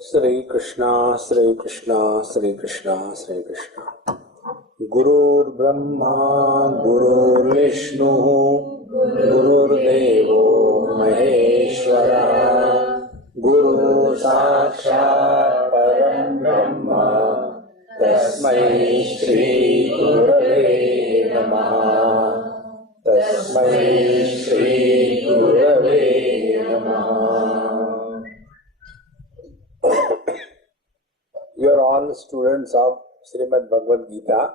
Sri Krishna, Sri Krishna, Sri Krishna, Sri Krishna. Gurur Brahma, Gurur Vishnu, Gurur Devo Maheshwara, Guru Sakshat Param Brahma, Tasmai Shri Gurave Namaha, Tasmai Shri Gurave Namaha. You are all students of Srimad Bhagavad Gita,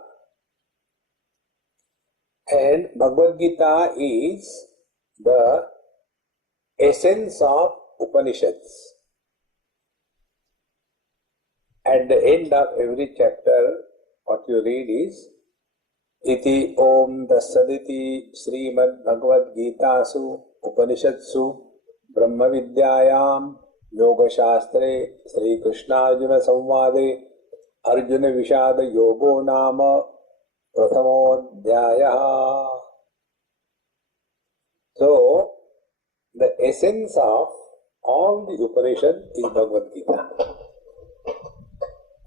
and Bhagavad Gita is the essence of Upanishads. At the end of every chapter, what you read is Iti Om Tasaditi Srimad Bhagavad Gitasu Upanishadsu Brahma Vidyayam Yoga Shastre Sri Krishna Arjuna Samvade Arjuna Vishada Yogo Nama Prathamodhyaya. So, the essence of all the Upanishad is Bhagavad Gita.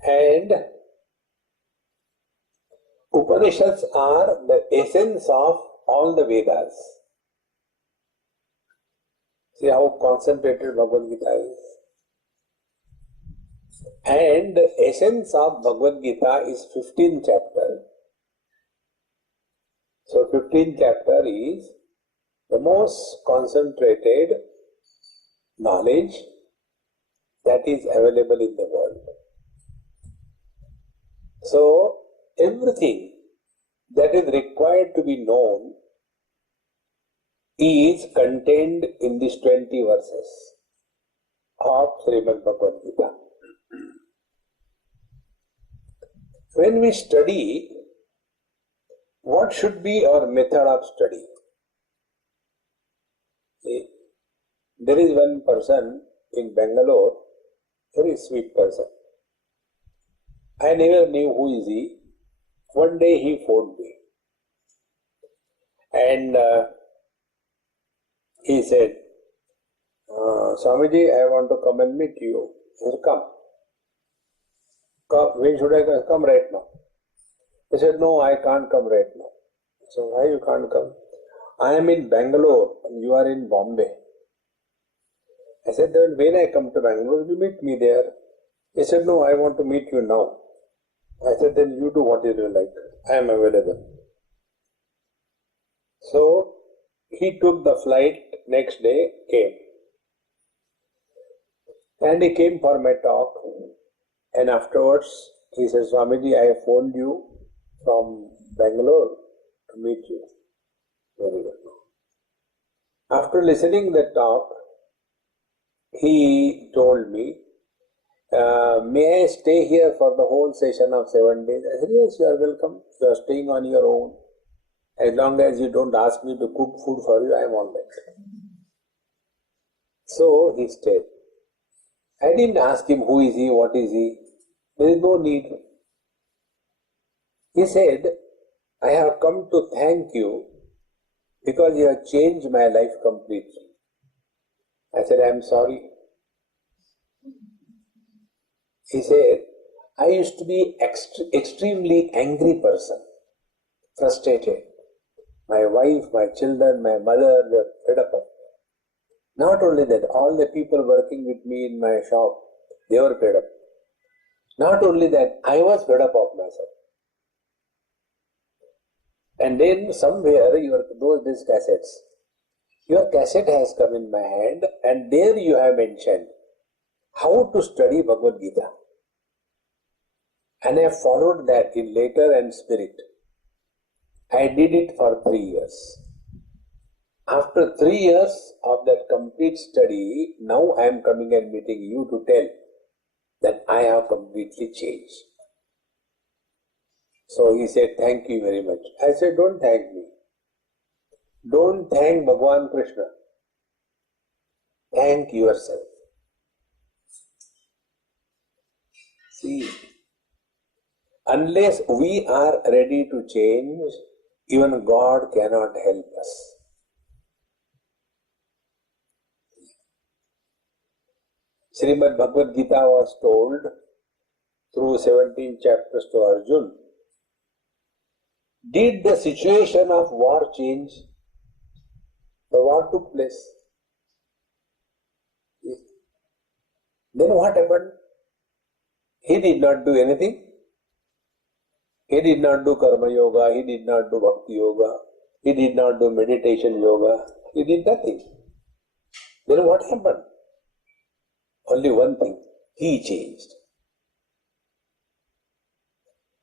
And Upanishads are the essence of all the Vedas. See how concentrated Bhagavad Gita is. And the essence of Bhagavad Gita is 15th chapter. So 15th chapter is the most concentrated knowledge that is available in the world. So everything that is required to be known is contained in these 20 verses of Srimad Bhagavad Gita. When we study, what should be our method of study? See, there is one person in Bangalore, very sweet person. I never knew who is he. One day he phoned me and he said, Swamiji, I want to come and meet you. I said, come. When should I come? Right now? He said, no, I can't come right now. So why you can't come? I am in Bangalore and you are in Bombay. I said, then when I come to Bangalore, you meet me there. He said, no, I want to meet you now. I said, then you do what you like. I am available. So he took the flight, next day came. And he came for my talk. And afterwards he said, Swamiji, I have phoned you from Bangalore to meet you. Very good. After listening the talk, he told me, may I stay here for the whole session of 7 days? I said, yes, you are welcome. You are staying on your own. As long as you don't ask me to cook food for you, I am all right. So he stayed. I didn't ask him who is he, what is he. There is no need. He said, I have come to thank you because you have changed my life completely. I said, I am sorry. He said, I used to be extremely angry person, frustrated. My wife, my children, my mother, they are fed up of me. Not only that, all the people working with me in my shop, they were fed up. Not only that, I was fed up of myself. And then somewhere these cassettes, your cassette has come in my hand and there you have mentioned how to study Bhagavad Gita. And I followed that in letter and spirit. I did it for 3 years. After 3 years of that complete study, now I am coming and meeting you to tell that I have completely changed. So he said, thank you very much. I said, don't thank me. Don't thank Bhagavan Krishna. Thank yourself. See, unless we are ready to change, even God cannot help us. Srimad Bhagavad Gita was told through 17 chapters to Arjun. Did the situation of war change? The war took place. Then what happened? He did not do anything. He did not do karma yoga, he did not do bhakti yoga, he did not do meditation yoga, he did nothing. Then what happened? Only one thing, he changed.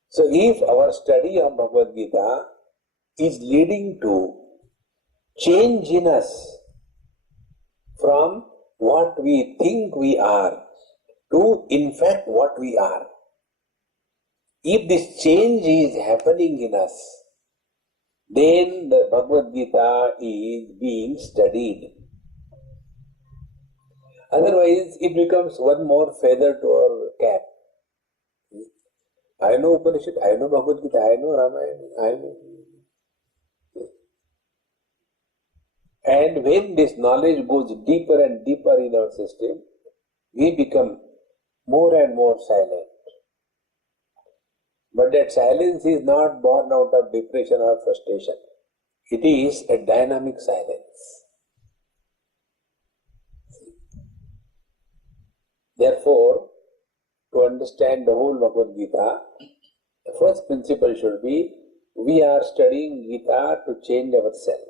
So if our study of Bhagavad Gita is leading to change in us from what we think we are to in fact what we are, if this change is happening in us, then the Bhagavad Gita is being studied. Otherwise, it becomes one more feather to our cap. I know Upanishad, I know Bhagavad Gita, I know Ramayana, I know. And when this knowledge goes deeper and deeper in our system, we become more and more silent. But that silence is not born out of depression or frustration. It is a dynamic silence. Therefore, to understand the whole Bhagavad Gita, the first principle should be, we are studying Gita to change ourselves.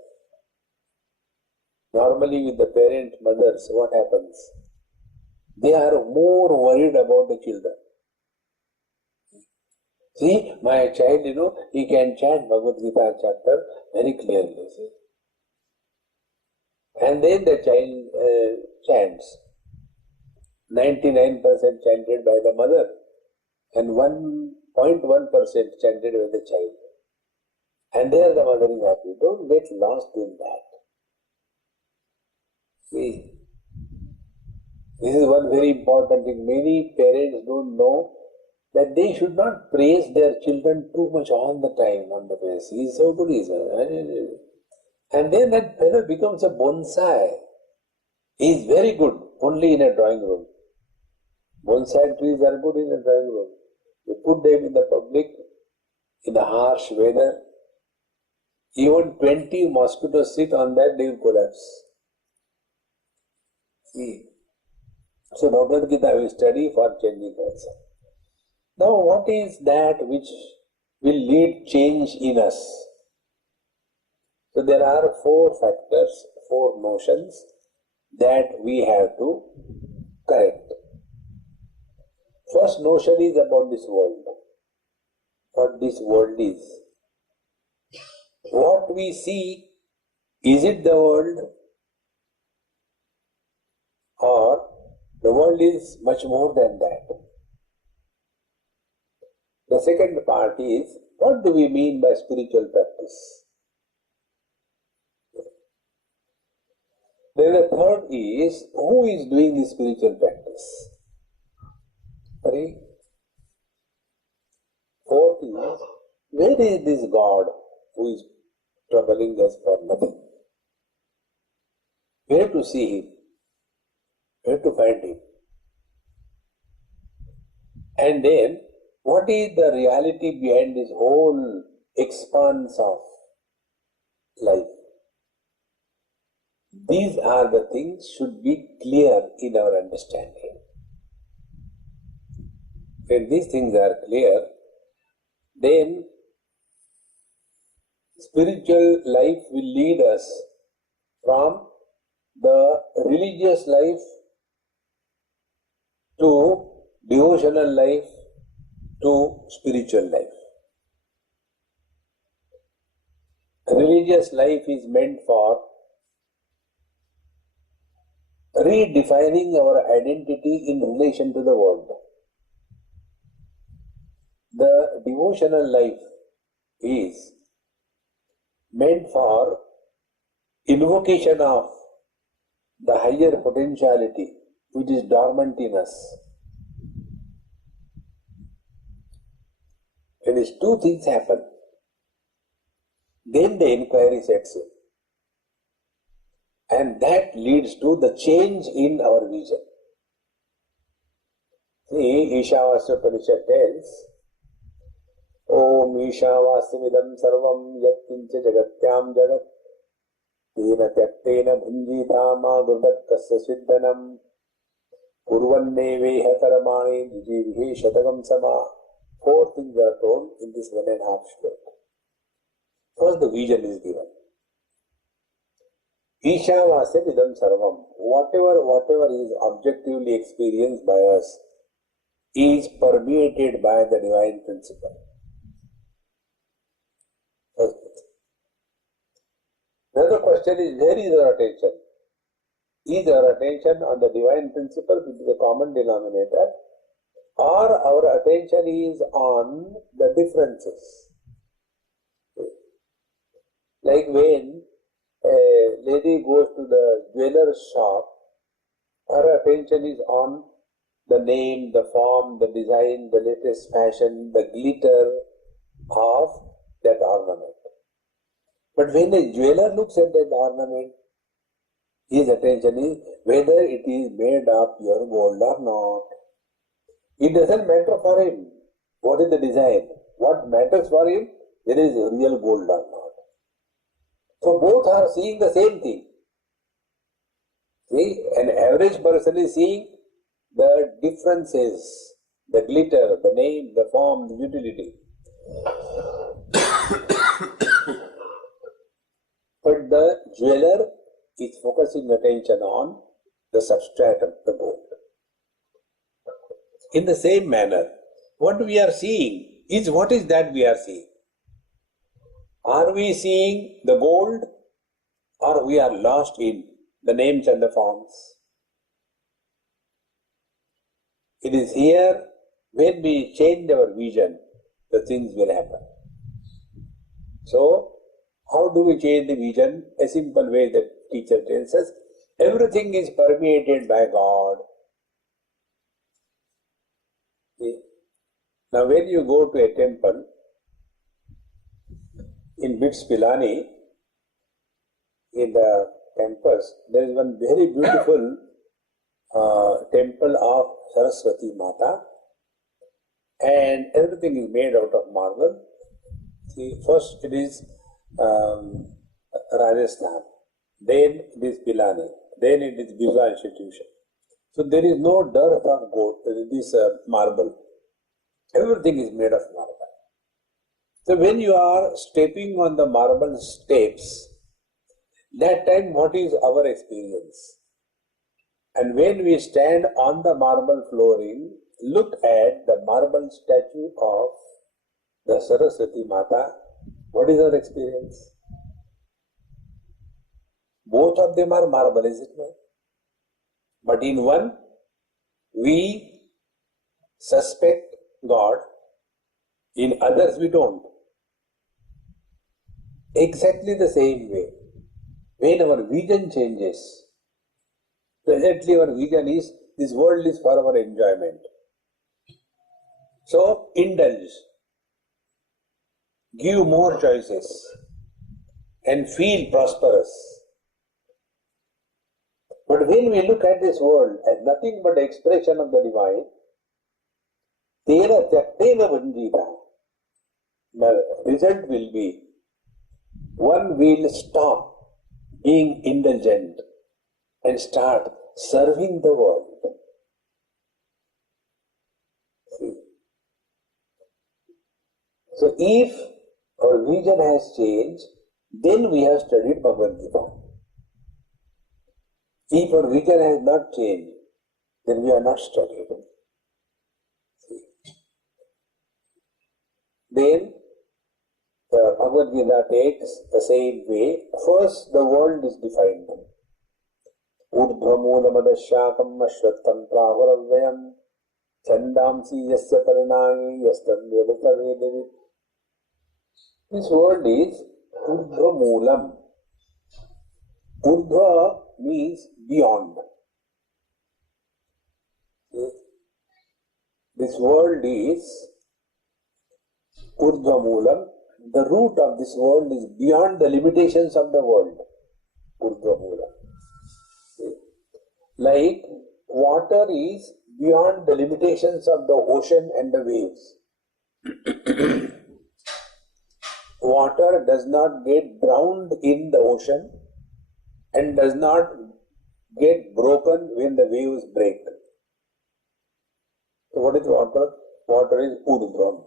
Normally with the parent mothers, what happens? They are more worried about the children. See, my child, he can chant Bhagavad Gita chapter very clearly. See? And then the child chants. 99% chanted by the mother and 1.1% chanted by the child. And there the mother is happy. Don't get lost in that. See, this is one very important thing. Many parents don't know that they should not praise their children too much all the time on the face. He is so good, he is and then that fellow becomes a bonsai. He is very good only in a drawing room. Bonsai trees are good in a drawing room. You put them in the public, in the harsh weather, even 20 mosquitoes sit on that, they will collapse. See. So Bhagavad Gita we study for changing ourselves. Now what is that which will lead change in us? So there are 4 factors, 4 notions that we have to correct. First notion is about this world. What this world is. What we see, is it the world? Or the world is much more than that? The second part is, what do we mean by spiritual practice? Then the third is, who is doing this spiritual practice? 3. Fourth is, where is this God who is troubling us for nothing? Where to see Him? Where to find Him? And then, what is the reality behind this whole expanse of life? These are the things should be clear in our understanding. When these things are clear, then spiritual life will lead us from the religious life to devotional life to spiritual life. Religious life is meant for redefining our identity in relation to the world. The devotional life is meant for invocation of the higher potentiality which is dormant in us. When these 2 things happen, then the inquiry sets in. And that leads to the change in our vision. See, Ishavasya Upanishad tells, Om Ishavasya Sarvam Yat Kincha Jagatyam Jagat Tena Tyaktena Bhunjitama Gurdat Kasya Siddhanam Kurvanne Karmani Jijivhe Shatagam Sama. Four things are told in this 1.5 shloka. First, the vision is given. Ishavasya Vidam Sarvam. Whatever is objectively experienced by us is permeated by the divine principle. First thing. Another question is, where is our attention? Is our attention on the divine principle, which is the common denominator, or our attention is on the differences? Like when a lady goes to the jeweler's shop, her attention is on the name, the form, the design, the latest fashion, the glitter of that ornament. But when a jeweler looks at that ornament, his attention is whether it is made of pure gold or not. It doesn't matter for him what is the design. What matters for him, there is real gold or not. So both are seeing the same thing. See, an average person is seeing the differences, the glitter, the name, the form, the utility. But the jeweler is focusing attention on the substratum, the gold. In the same manner, what we are seeing is what is that we are seeing. Are we seeing the gold, or we are lost in the names and the forms? It is here when we change our vision, the things will happen. So, how do we change the vision? A simple way that teacher tells us, everything is permeated by God. See? Now when you go to a temple, in Bits Pilani, in the campus, there is one very beautiful temple of Saraswati Mata, and everything is made out of marble. See, first it is Rajasthan, then it is Pilani, then it is Birla Institution. So there is no dearth of gold, this marble. Everything is made of marble. So when you are stepping on the marble steps, that time what is our experience? And when we stand on the marble flooring, look at the marble statue of the Saraswati Mata, what is our experience? Both of them are marble, is it not? But in one, we suspect God, in others we don't. Exactly the same way, when our vision changes, presently our vision is, this world is for our enjoyment. So, indulge, give more choices, and feel prosperous. But when we look at this world as nothing but expression of the divine, Tena Tyaktena Bhunjita, the result will be, one will stop being indulgent and start serving the world. See? So if our vision has changed, then we have studied Bhagavad Gita. If our vision has not changed, then we are not studied. See? Then the Bhagavad Gita takes the same way. First, the world is defined. Urdhvamulamadasyakam ashvattam prahuravayam chandamsi yasya parinayi yastam vedatavedavit. This word is Urdhvamulam. Urdhva means beyond. This world is Urdhvamulam. The root of this world is beyond the limitations of the world. Urdhvamulam. Like water is beyond the limitations of the ocean and the waves. Water does not get drowned in the ocean and does not get broken when the waves break. So what is water? Water is Urdhvam.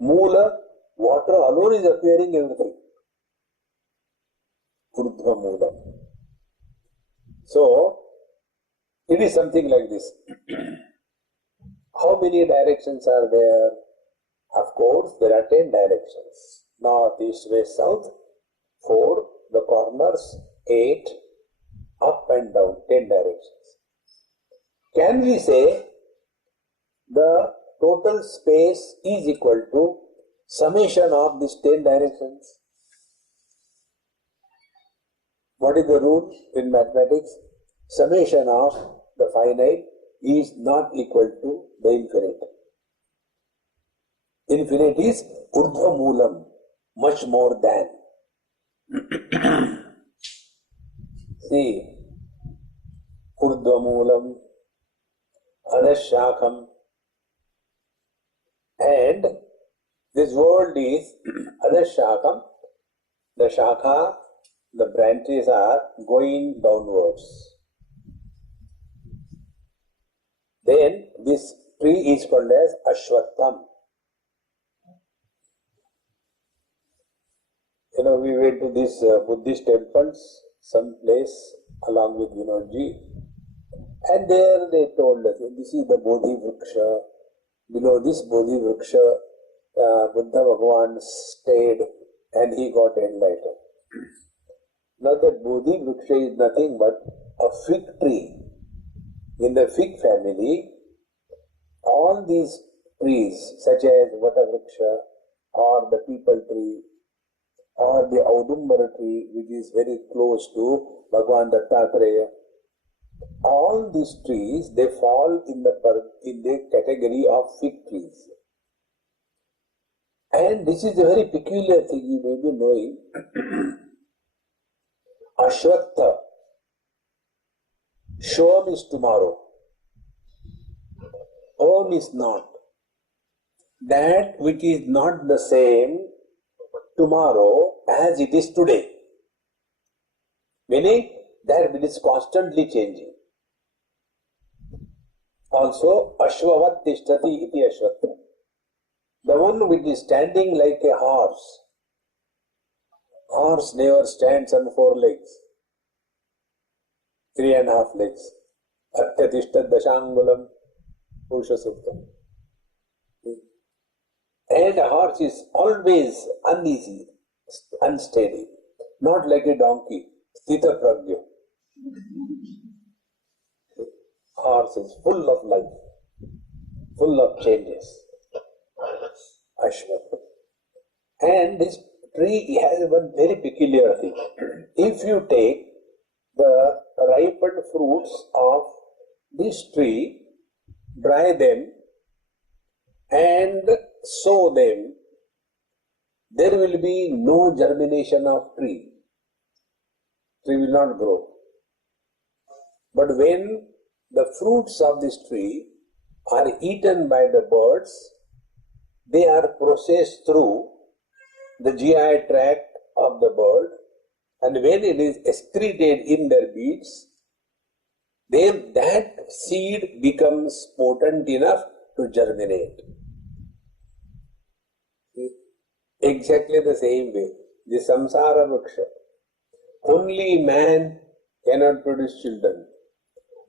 Moola, water alone is appearing everything. Urdhva Moolam. So, it is something like this. How many directions are there? Of course, there are 10 directions. North, east, west, south, 4, the corners, 8, up and down, 10 directions. Can we say the total space is equal to summation of these 10 directions? What is the rule in mathematics? Summation of the finite is not equal to the infinite. Infinite is Urdhva Moolam, much more than. See, Urdhva Moolam, Adashakam, and this world is Adashakam. The Shakha, the branches are going downwards. Then this tree is called as Ashwatham. We went to these Buddhist temples, some place along with Vinodji, and there they told us, this is the Bodhi Vriksha. Below this Bodhi Vriksha, Buddha Bhagavan stayed and he got enlightened. Now that Bodhi Vriksha is nothing but a fig tree. In the fig family, all these trees such as Vata Vriksha or the Peepal tree or the Audumbara tree, which is very close to Bhagavan Dattatreya, all these trees, they fall in the category of fig trees. And this is a very peculiar thing you may be knowing. Ashwatha, Shom is tomorrow. Om is not. That which is not the same tomorrow as it is today. Meaning that it is constantly changing. Also, Ashwavat Tishtati iti Ashwatha. The one which is standing like a horse. Horse never stands on 4 legs. 3.5 legs. Atyatishta Dashangulam Purusha Suktam. And a horse is always uneasy, unsteady, not like a donkey. Sthita Pragya. Horse is full of life, full of changes. Ashwatha. And this tree has one very peculiar thing. If you take the ripened fruits of this tree, dry them and sow them, there will be no germination of tree. Tree will not grow. But when the fruits of this tree are eaten by the birds, they are processed through the GI tract of the bird, and when it is excreted in their beaks, then that seed becomes potent enough to germinate. Exactly the same way, the samsara vriksha. Only man cannot produce children.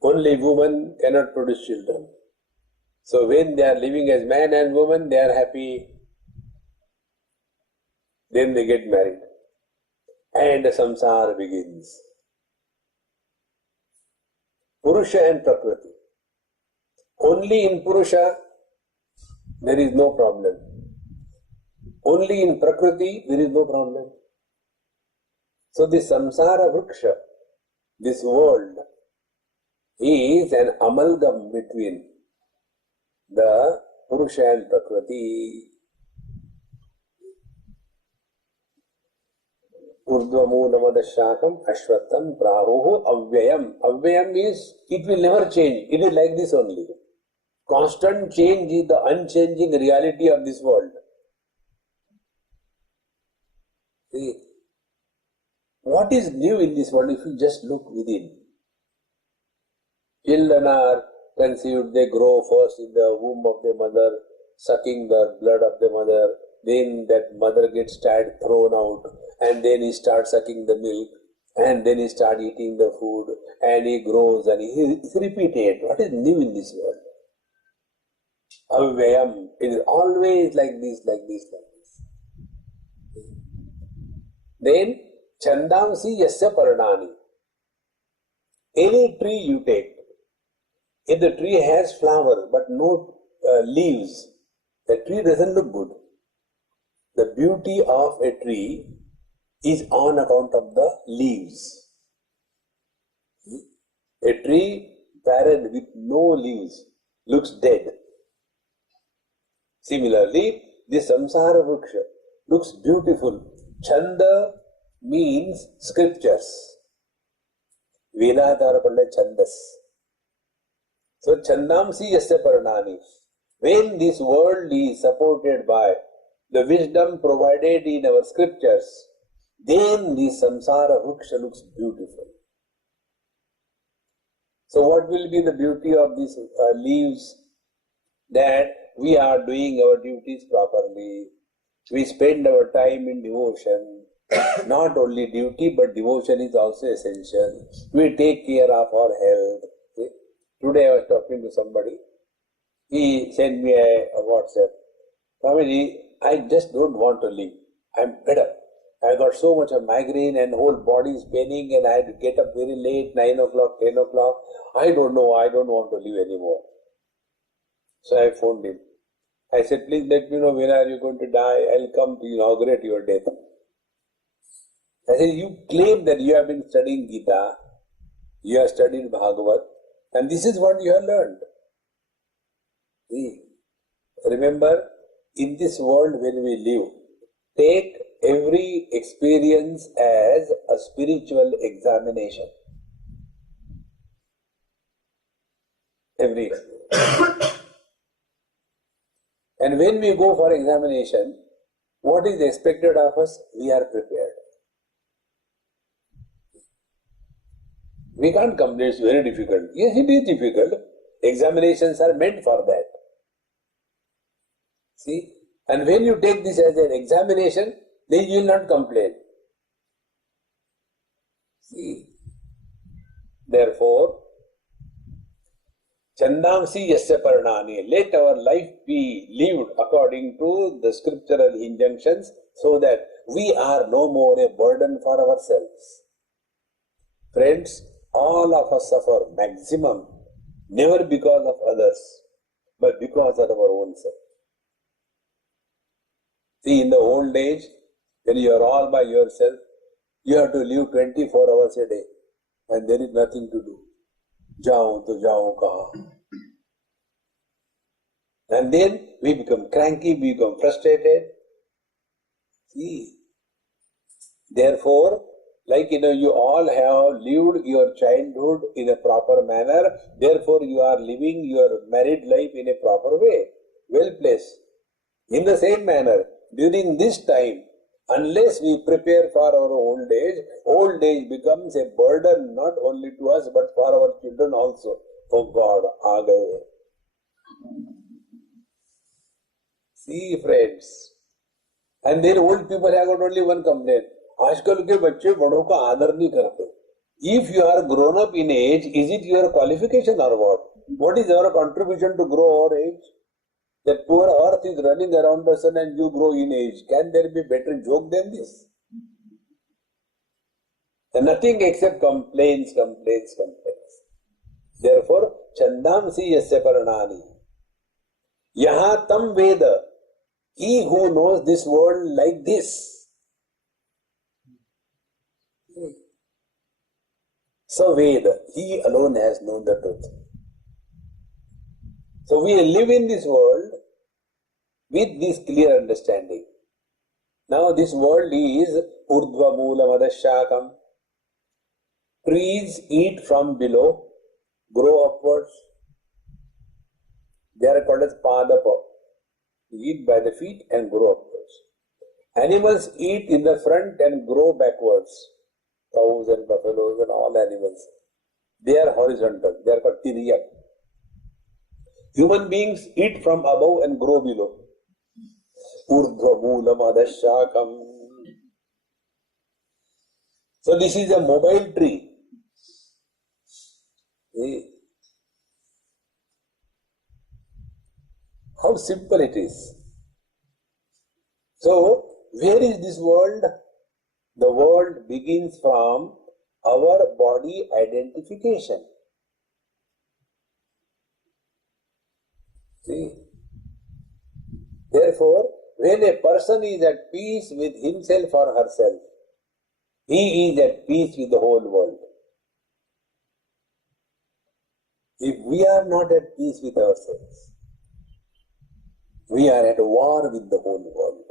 Only woman cannot produce children. So when they are living as man and woman, they are happy. Then they get married. And the samsara begins. Purusha and Prakriti. Only in Purusha, there is no problem. Only in Prakriti, there is no problem. So this samsara vriksha, this world, is an amalgam between the Purusha and Prakriti. Urdhvamulamadasyakam ashwatam prahuhu avyayam. Avyayam means it will never change. It is like this only. Constant change is the unchanging reality of this world. See, what is new in this world if you just look within? Children are conceived, they grow first in the womb of their mother, sucking the blood of the mother. Then that mother gets tired, thrown out, and then he starts sucking the milk, and then he starts eating the food, and he grows, and it's repeated. What is new in this world? Avyayam. It is always like this, like this, like this. Then, chandamsi yasya paranani. Any tree you take, if the tree has flower but no leaves, the tree doesn't look good. The beauty of a tree is on account of the leaves. A tree barren with no leaves looks dead. Similarly, the samsara vriksha looks beautiful. Chanda means scriptures. Vedātara palla chandas. So, chandamsi yasya paranani. When this world is supported by the wisdom provided in our scriptures, then the samsara vriksha looks beautiful. So what will be the beauty of these leaves? That we are doing our duties properly. We spend our time in devotion. Not only duty, but devotion is also essential. We take care of our health. Okay? Today I was talking to somebody. He sent me a WhatsApp. Swamiji, I just don't want to live. I'm fed up. I got so much of migraine and whole body is paining and I had to get up very late, 9 o'clock, 10 o'clock. I don't know, I don't want to live anymore. So I phoned him. I said, please let me know when are you going to die. I'll come to inaugurate your death. I said, you claim that you have been studying Gita, you have studied Bhagavat, and this is what you have learned. See, remember, in this world when we live, take every experience as a spiritual examination. Every experience. And when we go for examination, what is expected of us? We are prepared. We can't complain, it's very difficult. Yes, it is difficult. Examinations are meant for that. See? And when you take this as an examination, then you will not complain. See? Therefore, Chandamsi yasya paranani. Let our life be lived according to the scriptural injunctions so that we are no more a burden for ourselves. Friends, all of us suffer maximum, never because of others, but because of our own self. See, in the old age, when you are all by yourself, you have to live 24 hours a day and there is nothing to do. Jaun to jaun kaha. And then we become cranky, we become frustrated. See, therefore, like you all have lived your childhood in a proper manner, therefore you are living your married life in a proper way, well placed. In the same manner, during this time, unless we prepare for our old age becomes a burden not only to us but for our children also. Oh God, aa gaye. See, friends. And then old people have got only one complaint. आजकल के बच्चे बड़ों का आदर नहीं करते. If you are grown up in age, is it your qualification or what? What is our contribution to grow our age? That poor earth is running around the sun and you grow in age. Can there be better joke than this? And nothing except complaints. Therefore, Chandamsi yasya paranani. Yaha tam veda. He who knows this world like this. So Veda, he alone has known the truth. So we live in this world with this clear understanding. Now this world is urdhva moolam adashakam. Trees eat from below, grow upwards. They are called as padapa. Eat by the feet and grow upwards. Animals eat in the front and grow backwards. Cows and buffaloes and all animals. They are horizontal. They are called tiryak. Human beings eat from above and grow below. Urdhva moolam adashakam. So this is a mobile tree. How simple it is. So, where is this world? The world begins from our body identification. See? Therefore, when a person is at peace with himself or herself, he is at peace with the whole world. If we are not at peace with ourselves, we are at war with the whole world.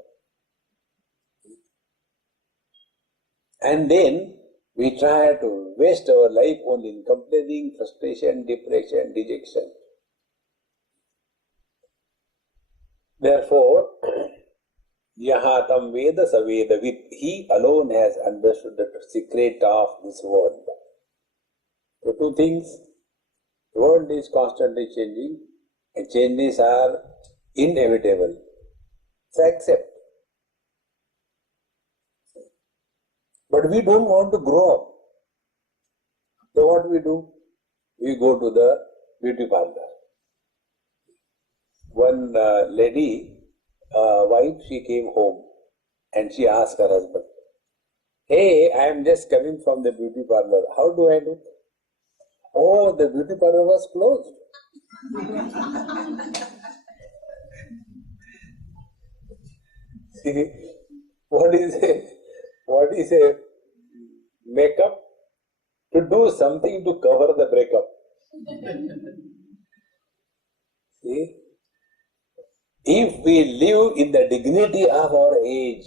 And then we try to waste our life only in complaining, frustration, depression, dejection. Therefore, yaha tam veda savedavit, he alone has understood the secret of this world. So two things, the world is constantly changing and changes are inevitable. So accept. But we don't want to grow up. So what we do? We go to the beauty parlor. One lady, wife, she came home and she asked her husband, "Hey, I am just coming from the beauty parlor. How do I look?" "Oh, the beauty parlor was closed." See, what is a makeup? To do something to cover the breakup. See? If we live in the dignity of our age,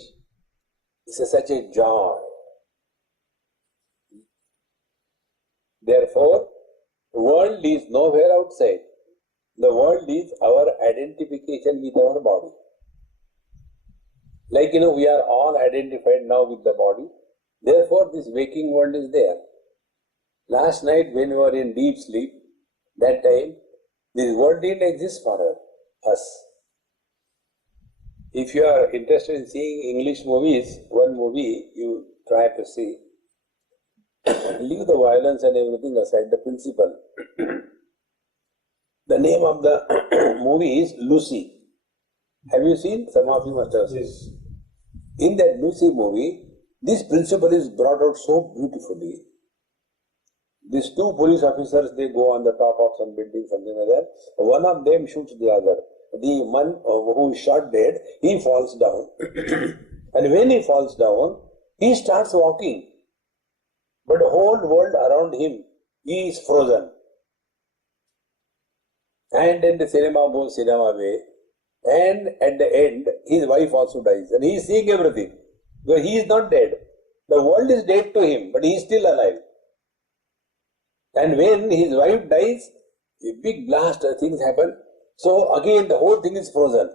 this is such a joy. Therefore, the world is nowhere outside. The world is our identification with our body. Like, we are all identified now with the body. Therefore, this waking world is there. Last night when we were in deep sleep, that time, this world didn't exist for us. If you are interested in seeing English movies, one movie you try to see, leave the violence and everything aside, the principle. The name of the movie is Lucy. Have you seen? Some of you must have seen. Yes. In that Lucy movie, this principle is brought out so beautifully. These two police officers, they go on the top of some building, something like that. One of them shoots the other. The one who is shot dead, he falls down. And when he falls down, he starts walking. But the whole world around him is frozen. And then the cinema goes cinema way. And at the end, his wife also dies. And he is seeing everything. Because he is not dead. The world is dead to him, but he is still alive. And when his wife dies, a big blast, things happen. So again, the whole thing is frozen.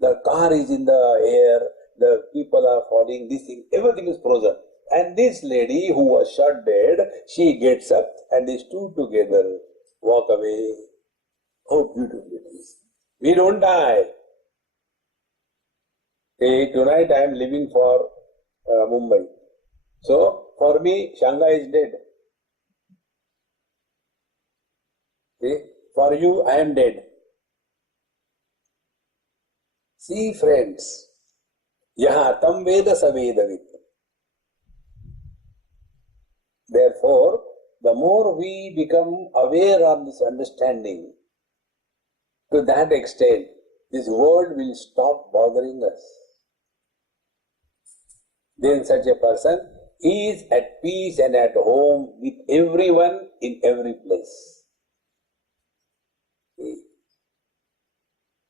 The car is in the air, the people are falling, this thing, everything is frozen. And this lady who was shot dead, she gets up and these two together walk away. How beautiful it is. We don't die. Hey, tonight I am leaving for Mumbai. So, for me, Shanghai is dead. See? For you, I am dead. See, friends, yaha tam veda savedavit. Therefore, the more we become aware of this understanding, to that extent, this world will stop bothering us. Then such a person is at peace and at home with everyone in every place.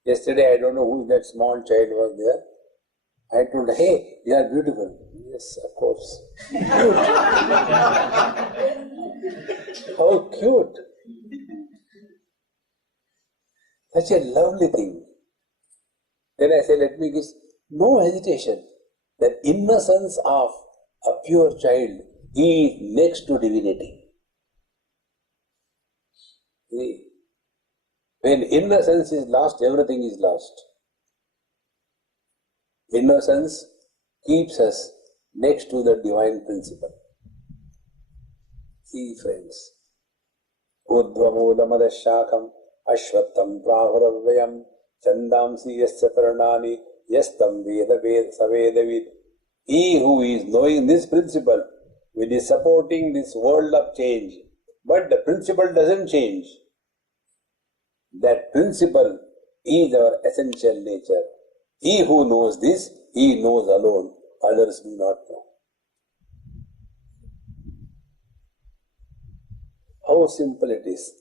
Yesterday, I don't know who that small child was there. I told, hey, you are beautiful. Yes, of course. Cute. How cute. Such a lovely thing. Then I say, let me give no hesitation. That innocence of a pure child is next to divinity. See, when innocence is lost, everything is lost. Innocence keeps us next to the divine principle. See, friends, Udvamudamadashakam Ashvattam Prahuravayam Chandamsi Yasya Paranani Yastam Veda Savedavid. He who is knowing this principle will be supporting this world of change. But the principle doesn't change. That principle is our essential nature. He who knows this, he knows alone. Others do not know. How simple it is.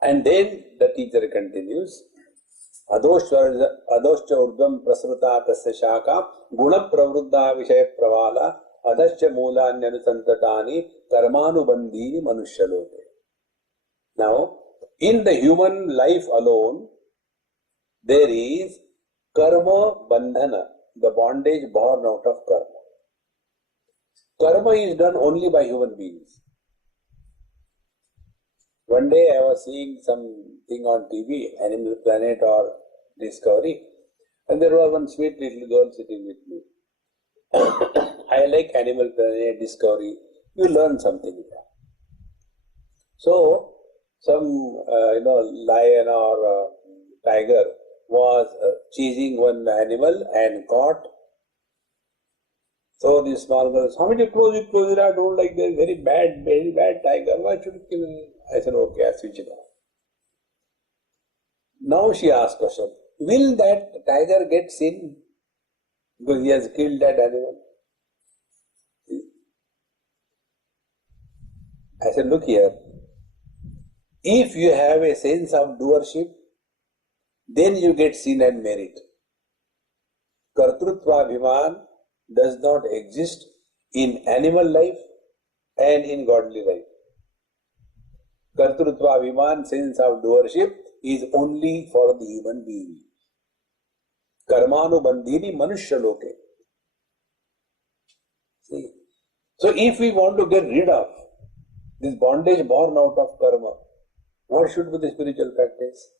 And then the teacher continues, Adoscha urdvam prasruta tasya shaka guna pravruddha vishaya pravala adascha moola nyanusantatani karmanubandhini manushaloke. Now, in the human life alone, there is karma bandhana, the bondage born out of karma. Karma is done only by human beings. One day I was seeing something on TV, Animal Planet or Discovery, and there was one sweet little girl sitting with me. I like Animal Planet, Discovery. You learn something there. So, some lion or tiger was chasing one animal and caught. So this small girl, how many close it, I don't like that, very bad tiger, why should you kill him? I said, okay, I switch it off. Now she asked question, will that tiger get sin because he has killed that animal? I said, look here, if you have a sense of doership, then you get sin and merit. Kartrutva Abhiman does not exist in animal life and in godly life. Kartrutva Abhiman, sense of doership, is only for the human being. Karmanubandhini manushaloke. See? So if we want to get rid of this bondage born out of karma, what should be the spiritual practice?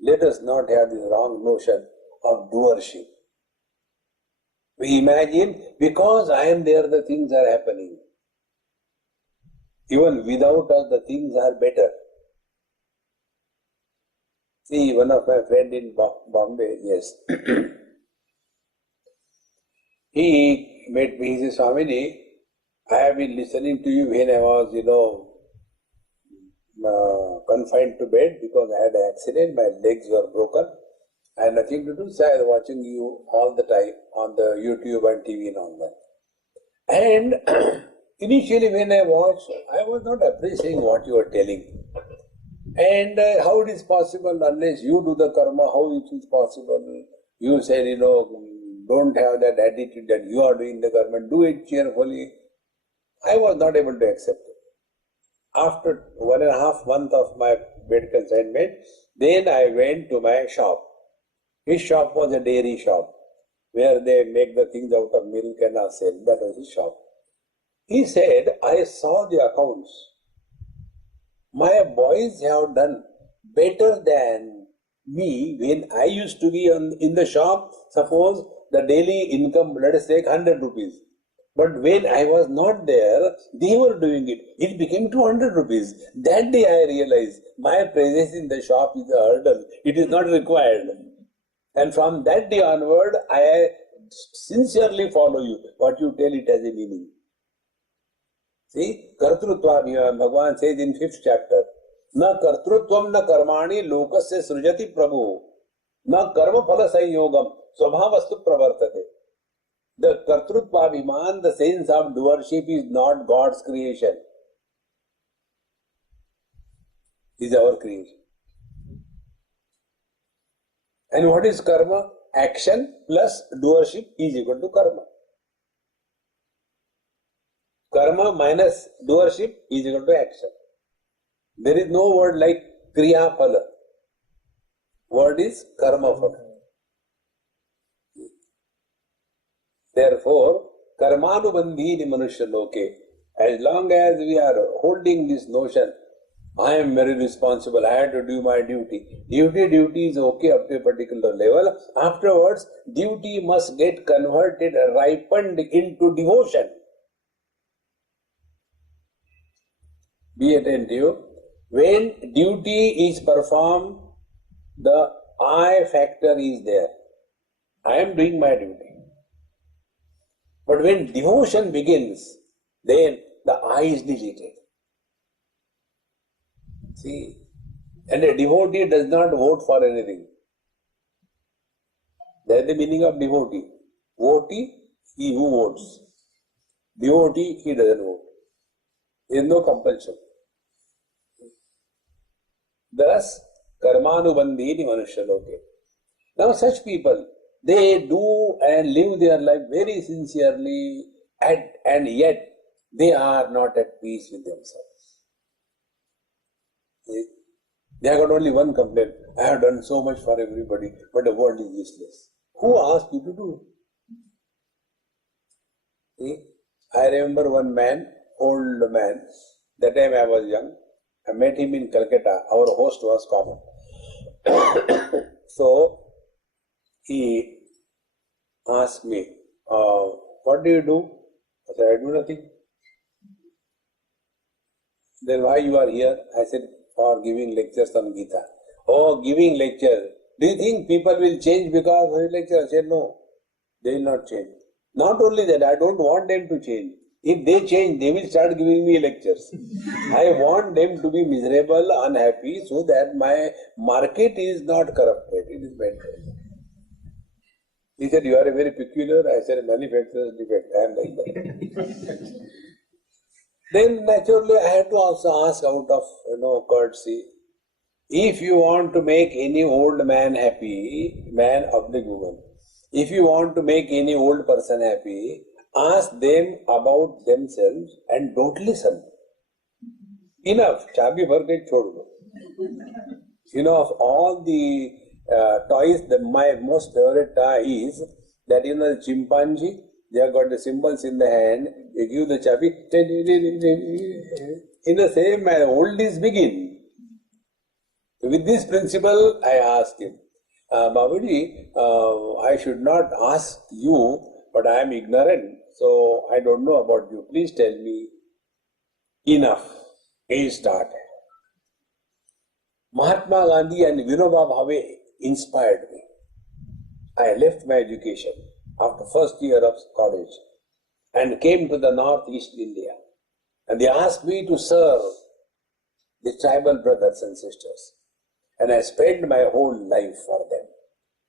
Let us not have this wrong notion of doership. We imagine, because I am there, the things are happening. Even without us, the things are better. See, one of my friends in Bombay, yes, he met me, he said, Swami, I have been listening to you when I was, confined to bed because I had an accident, my legs were broken. I had nothing to do, so I was watching you all the time on the YouTube and TV and all that. And initially when I watched, I was not appreciating what you were telling. And how it is possible unless you do the karma, how it is possible? You said, don't have that attitude that you are doing the karma, do it cheerfully. I was not able to accept it. After 1.5 months of my bed consignment, then I went to my shop. His shop was a dairy shop where they make the things out of milk and are sell. That was his shop. He said, I saw the accounts. My boys have done better than me when I used to be in the shop. Suppose the daily income, let us take 100 rupees. But when I was not there, they were doing it. It became 200 rupees. That day I realized my presence in the shop is a hurdle. It is not required. And from that day onward, I sincerely follow you. What you tell, it has a meaning. See, Kartrutva Abhiman, Bhagavan says in 5th chapter, Na kartrutvam na karmani lokasya srujati prabhu, na karma phala sanyogam, svabhavastu pravartate. The Kartrutva Abhiman, the sense of doership, is not God's creation. It is our creation. And what is karma? action plus doership is equal to karma. Karma minus doership is equal to action. There is no word like kriya phala. Word is karma phala. Therefore, karmanubandhini manusya loke. As long as we are holding this notion, I am very responsible, I have to do my duty. Duty is okay up to a particular level. Afterwards, duty must get converted, ripened into devotion. Be attentive. When duty is performed, the I factor is there. I am doing my duty. But when devotion begins, then the I is deleted. See, and a devotee does not vote for anything. That is the meaning of devotee. Votee, he who votes. Devotee, he doesn't vote. There is no compulsion. Thus, karmanubandhini manusya loke. Now such people, they do and live their life very sincerely, and yet they are not at peace with themselves. They have got only one complaint. I have done so much for everybody, but the world is useless. Who asked you to do? See? I remember one man, old man, that time I was young. I met him in Calcutta. Our host was common. So, he asked me, what do you do? I said, I do nothing. Then why you are here? I said, for giving lectures on Gita. Oh, giving lecture. Do you think people will change because of lecture? I said, no, they will not change. Not only that, I don't want them to change. If they change, they will start giving me lectures. I want them to be miserable, unhappy, so that my market is not corrupted. It is better. He said, you are a very peculiar. I said, manufacturer's defect. I am like that. Then naturally I had to also ask out of courtesy, if you want to make any old man happy, man of the woman, if you want to make any old person happy, ask them about themselves and don't listen. Enough. Chabi bhar ke chhod do. Of all the toys, my most favorite toy is that the chimpanzee, they have got the symbols in the hand, they give the chabi. In the same manner, oldies begin. With this principle, I asked him, Babaji, I should not ask you, but I am ignorant, so I don't know about you. Please tell me. Enough. He started. Mahatma Gandhi and Vinoba Bhave inspired me. I left my education after first year of college and came to the northeast India. And they asked me to serve the tribal brothers and sisters. And I spent my whole life for them.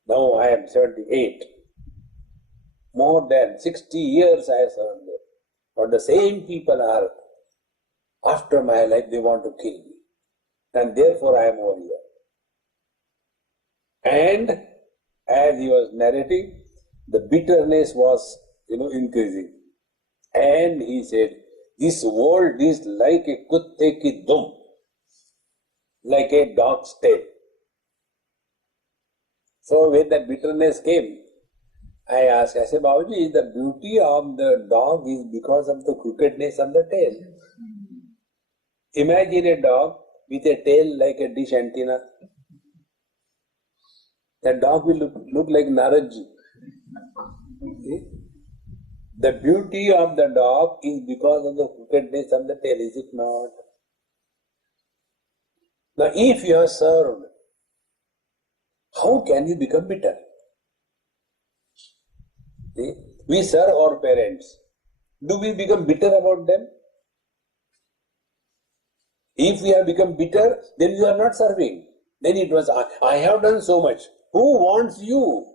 Now I am 78. More than 60 years I have served them. But the same people are, after my life, they want to kill me. And therefore I am over here. And as he was narrating, the bitterness was, increasing. And he said, this world is like a kutte ki dum, like a dog's tail. So when that bitterness came, I asked, I said, Babaji, the beauty of the dog is because of the crookedness of the tail. Imagine a dog with a tail like a dish antenna. That dog will look like Naraji. See? The beauty of the dog is because of the crookedness of the tail, is it not? Now, if you are served, how can you become bitter? See? We serve our parents. Do we become bitter about them? If we have become bitter, then you are not serving. Then it was, I have done so much. Who wants you?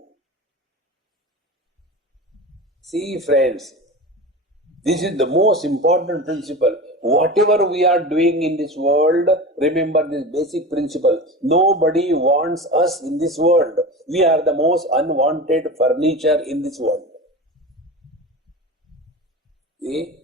See, friends, this is the most important principle. whatever we are doing in this world, remember this basic principle. Nobody wants us in this world. We are the most unwanted furniture in this world. See?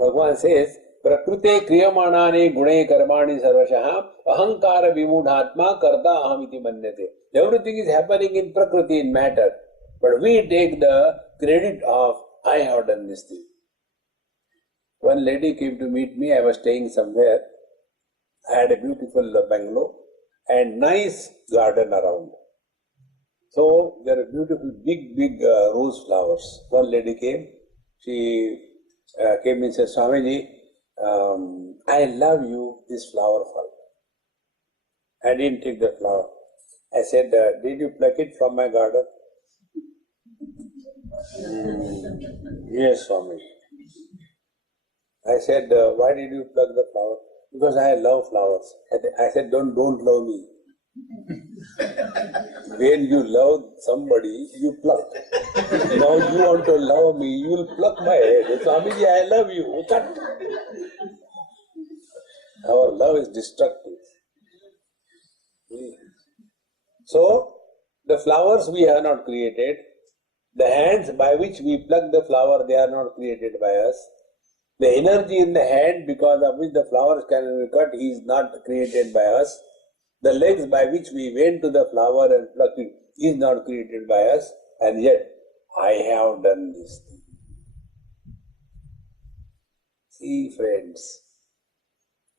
Bhagavan says, Prakrute kriyamanane gune karmani sarvashaha ahankara vimudhatma karta ahamiti manyate. Everything is happening in Prakriti, in matter. But we take the credit of, I have done this thing. One lady came to meet me. I was staying somewhere. I had a beautiful bungalow and nice garden around. So there are beautiful big rose flowers. One lady came. She came and said, Swamiji, I love you, this flower for you. I didn't take the flower. I said, did you pluck it from my garden? Yes, Swami. I said, why did you pluck the flower? Because I love flowers. I said, don't love me. When you love somebody, you pluck. Now you want to love me, you will pluck my head. Swamiji, I love you. Cut. Our love is destructive. So, the flowers we have not created. The hands by which we pluck the flower, they are not created by us. The energy in the hand because of which the flowers can be cut is not created by us. The legs by which we went to the flower and plucked it is not created by us. And yet, I have done this thing. See, friends,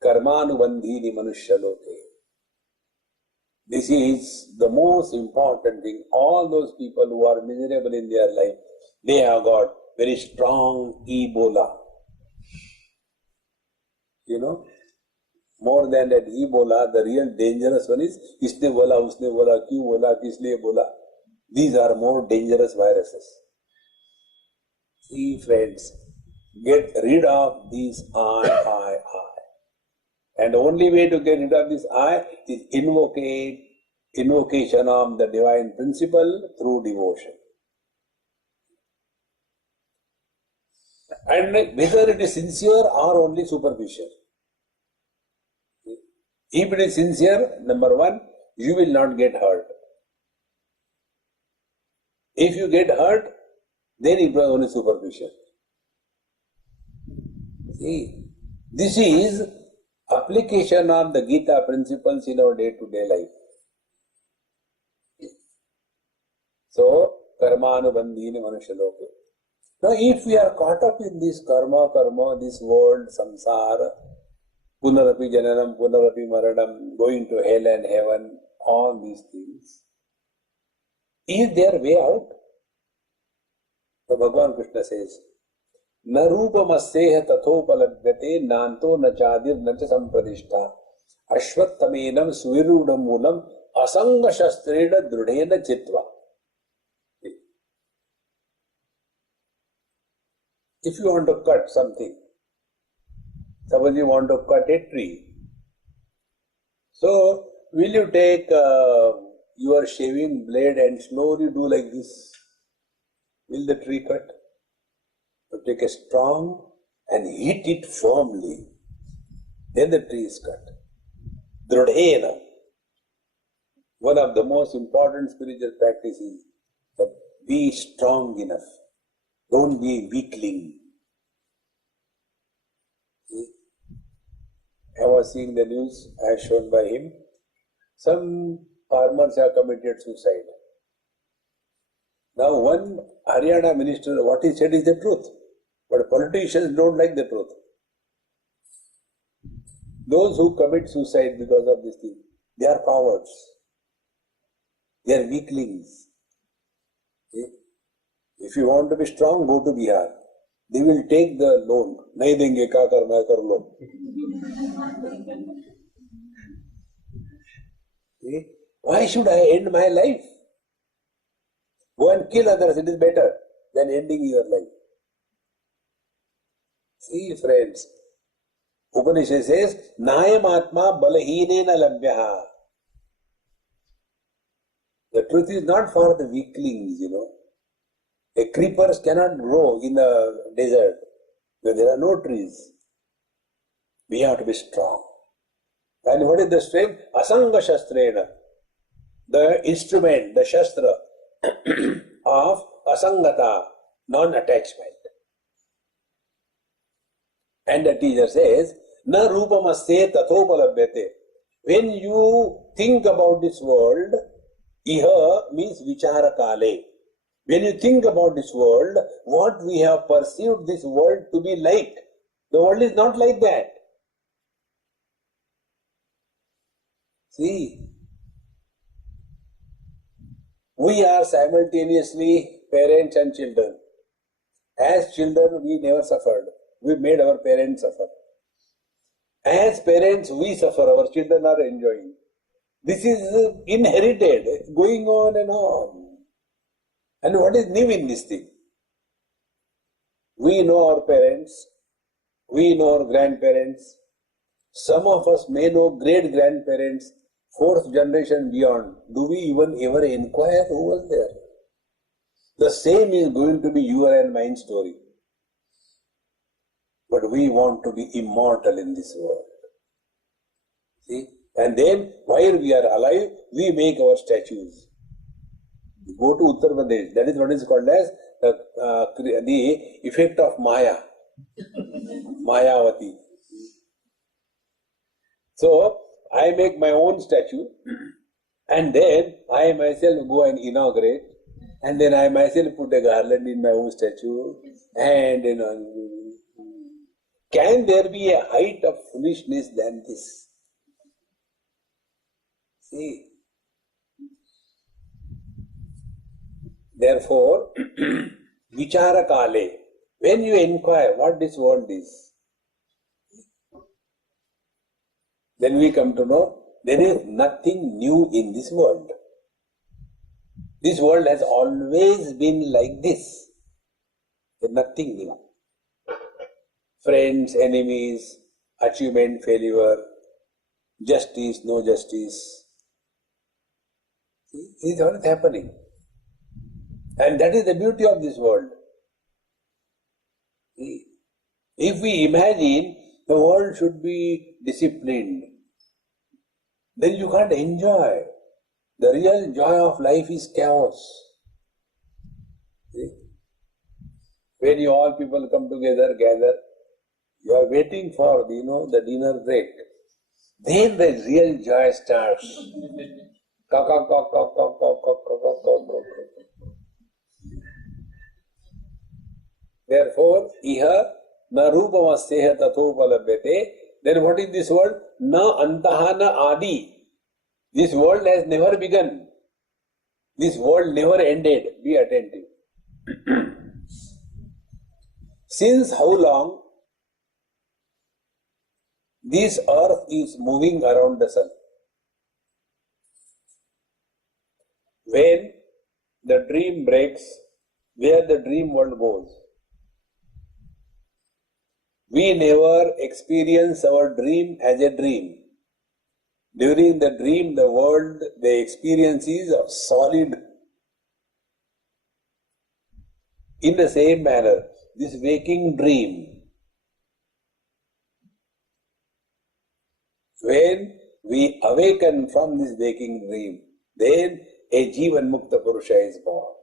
karmanubandhini manushaloke. This is the most important thing. All those people who are miserable in their life, they have got very strong Ebola. You know, more than that Ebola, the real dangerous one is isne bola, usne bola, kyun bola, kisliye bola. These are more dangerous viruses. See, friends, get rid of these I. And the only way to get rid of this I is invocation of the divine principle through devotion. And whether it is sincere or only superficial. If it is sincere, number one, you will not get hurt. If you get hurt, then it was only superficial. See, this is application of the Gita principles in our day-to-day life. So, karmanubandhini manushaloke. Now, if we are caught up in this karma, this world, samsara, punarapi jananam, punarapi maranam, going to hell and heaven, all these things, is there way out? So, Bhagavan Krishna says, न रूपमस्येह तथोपलभ्यते नान्तो न चादिर न च संप्रदिष्टा अश्वत्थमेनं सुविरूढ़ मूलम असंग शस्त्रेण दृढ़ेन चित्वा. If you want to cut something, suppose you want to cut a tree, so will you take your shaving blade and slowly do like this? Will the tree cut? You take a strong and hit it firmly. Then the tree is cut. Drudhena. One of the most important spiritual practices is that be strong enough. Don't be a weakling. See? I was seeing the news as shown by him. Some farmers have committed suicide. Now one Haryana minister, what he said is the truth. But politicians don't like the truth. Those who commit suicide because of this thing, they are cowards. They are weaklings. See? If you want to be strong, go to Bihar. They will take the loan. Nahi denge, ka kar, main kar lo. See? Why should I end my life? Go and kill others, it is better than ending your life. See, friends, Upanishad says, Nayam Atma Balaheenena Labhyaha. The truth is not for the weaklings, A creepers cannot grow in the desert where there are no trees. We have to be strong. And what is the strength? Asanga shastrena. The instrument, the shastra of asangata, non-attachment. And the teacher says, na rupamasya tathopalabhyate. When you think about this world, iha means vichara kale. When you think about this world, what we have perceived this world to be like, the world is not like that. See, we are simultaneously parents and children. As children, we never suffered. We made our parents suffer. As parents, we suffer. Our children are enjoying. This is inherited, going on and on. And what is new in this thing? We know our parents, we know our grandparents. Some of us may know great-grandparents, fourth generation beyond. Do we even ever inquire who was there? The same is going to be your and mine story. But we want to be immortal in this world. See? And then, while we are alive, we make our statues. Go to Uttar Pradesh. That is what is called as the effect of Maya. Mayavati. So, I make my own statue and then I myself go and inaugurate and then I myself put a garland in my own statue and can there be a height of foolishness than this? See? Therefore, vichara kale, when you inquire what this world is, then we come to know there is nothing new in this world. This world has always been like this. There is nothing new. Friends, enemies, achievement, failure, justice, no justice. See, this is what is happening. And that is the beauty of this world. If we imagine the world should be disciplined, then you can't enjoy. The real joy of life is chaos. See? When you all people come together, gather, you are waiting for the dinner break. Then the real joy starts. Therefore, iha na rupamasya tathopalabhyate. Then what is this world? Na antaha na adi. This world has never begun. This world never ended. Be attentive. Since how long this earth is moving around the sun? When the dream breaks, where the dream world goes? We never experience our dream as a dream. During the dream, the world, the experience is solid. In the same manner, this waking dream, when we awaken from this waking dream, then a Jivan Mukta Purusha is born.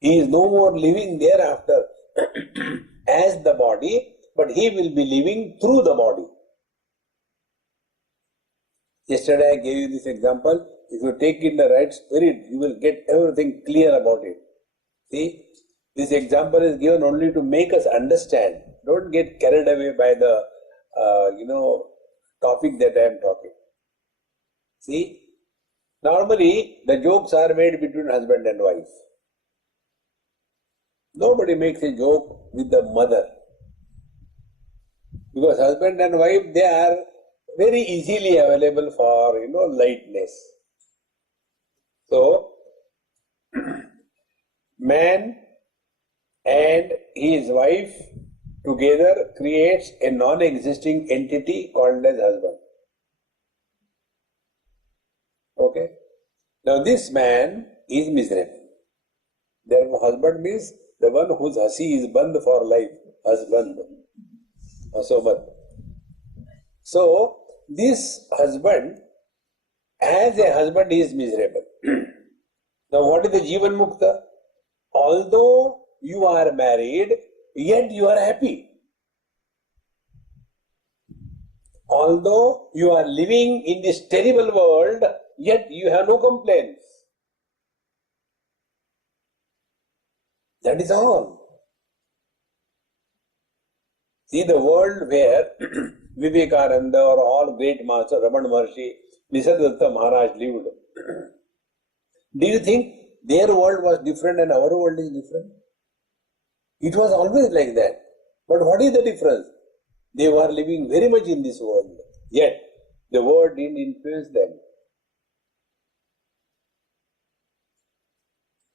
He is no more living thereafter as the body, but he will be living through the body. Yesterday I gave you this example. If you take in the right spirit, you will get everything clear about it. See, this example is given only to make us understand. Don't get carried away by the, topic that I am talking. See, normally the jokes are made between husband and wife. Nobody makes a joke with the mother. Because husband and wife, they are very easily available for, lightness. So, man and his wife together creates a non-existing entity called as husband. Okay. Now this man is miserable. Therefore, husband means the one whose hasi is band for life. Husband. Asoband. So, this husband, as a husband, is miserable. Now, what is the Jivan Mukta? Although you are married, yet you are happy. Although you are living in this terrible world, yet you have no complaints. That is all. See, the world where Vivekananda or all great masters, Ramana Maharshi, Nisargadatta Maharaj lived, do you think their world was different and our world is different? It was always like that. But what is the difference? They were living very much in this world, yet the world didn't influence them.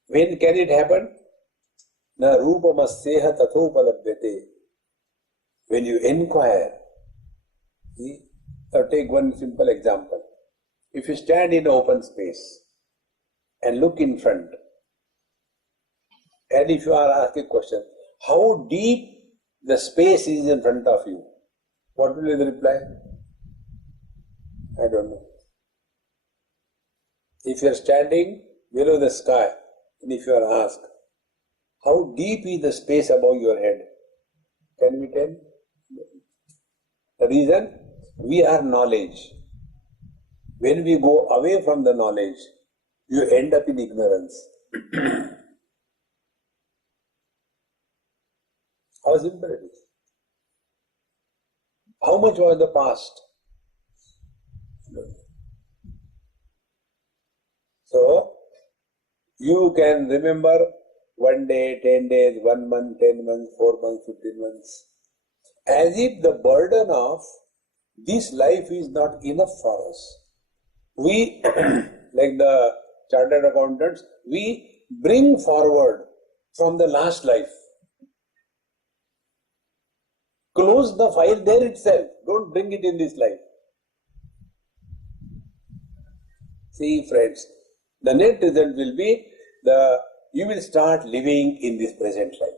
When can it happen? Na rupamasseha tathopalabhyate. When you inquire, see, now take one simple example. If you stand in open space and look in front, and if you are asked a question, how deep the space is in front of you, what will you reply? I don't know. If you are standing below the sky, and if you are asked, how deep is the space above your head, can we tell? The reason? We are knowledge. When we go away from the knowledge, you end up in ignorance. How simple it is. How much was the past? So, you can remember 1 day, 10 days, 1 month, 10 months, 4 months, 15 months. As if the burden of this life is not enough for us. We, like the chartered accountants, we bring forward from the last life. Close the file there itself. Don't bring it in this life. See, friends, the net result will be you will start living in this present life.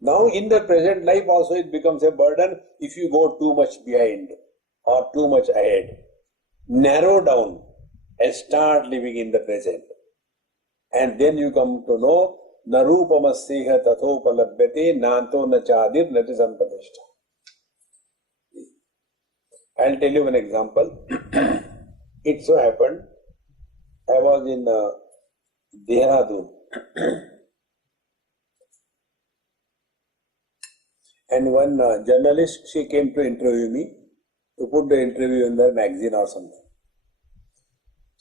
Now, in the present life also it becomes a burden if you go too much behind or too much ahead. Narrow down and start living in the present. And then you come to know Narupamasseha tathopalabhyate nanto nachadir nati sampadishta. I'll tell you an example. It so happened, I was in Dehradun. And one journalist, she came to interview me, to put the interview in the magazine or something.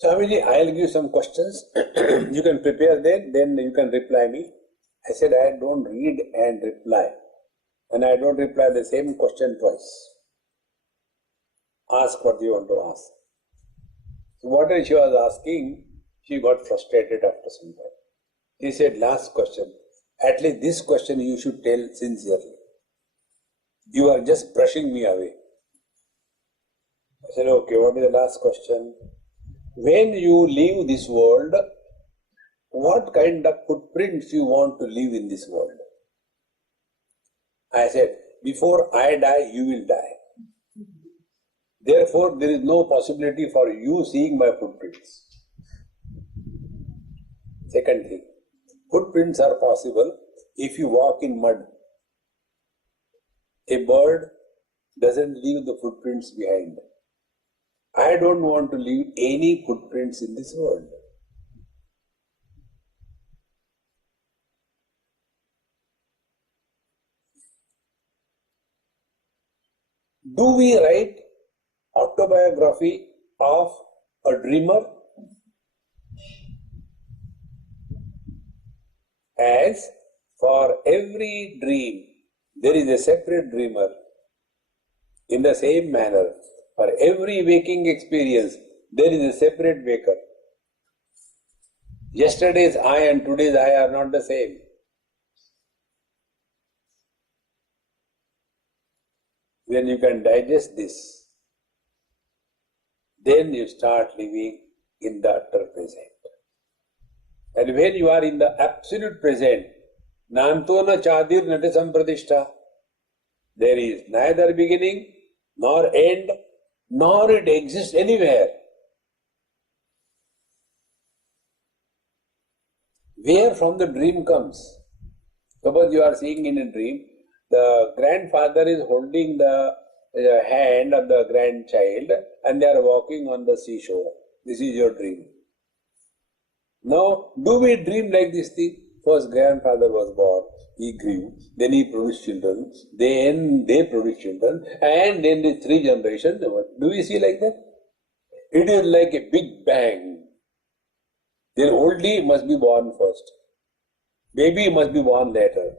Swamiji, I'll give some questions. You can prepare them, then you can reply me. I said, I don't read and reply. And I don't reply the same question twice. Ask what you want to ask. So whatever she was asking, she got frustrated after some time. She said, last question. At least this question you should tell sincerely. You are just brushing me away. I said, okay, what is the last question? When you leave this world, what kind of footprints you want to leave in this world? I said, before I die, you will die. Therefore, there is no possibility for you seeing my footprints. Second thing, footprints are possible if you walk in mud. A bird doesn't leave the footprints behind. I don't want to leave any footprints in this world. Do we write autobiography of a dreamer? As for every dream, there is a separate dreamer. In the same manner, for every waking experience, there is a separate waker. Yesterday's I and today's I are not the same. When you can digest this, then you start living in the utter present. And when you are in the absolute present, Nantona Chadir Nati Sampradishta, there is neither beginning nor end, nor it exists anywhere. Where from the dream comes. Suppose you are seeing in a dream, the grandfather is holding the hand of the grandchild and they are walking on the seashore. This is your dream. Now, do we dream like this thing? First grandfather was born, he grew, then he produced children, then they produced children, and then the 3 generations. Do we see like that? It is like a big bang. Then oldie must be born first. Baby must be born later.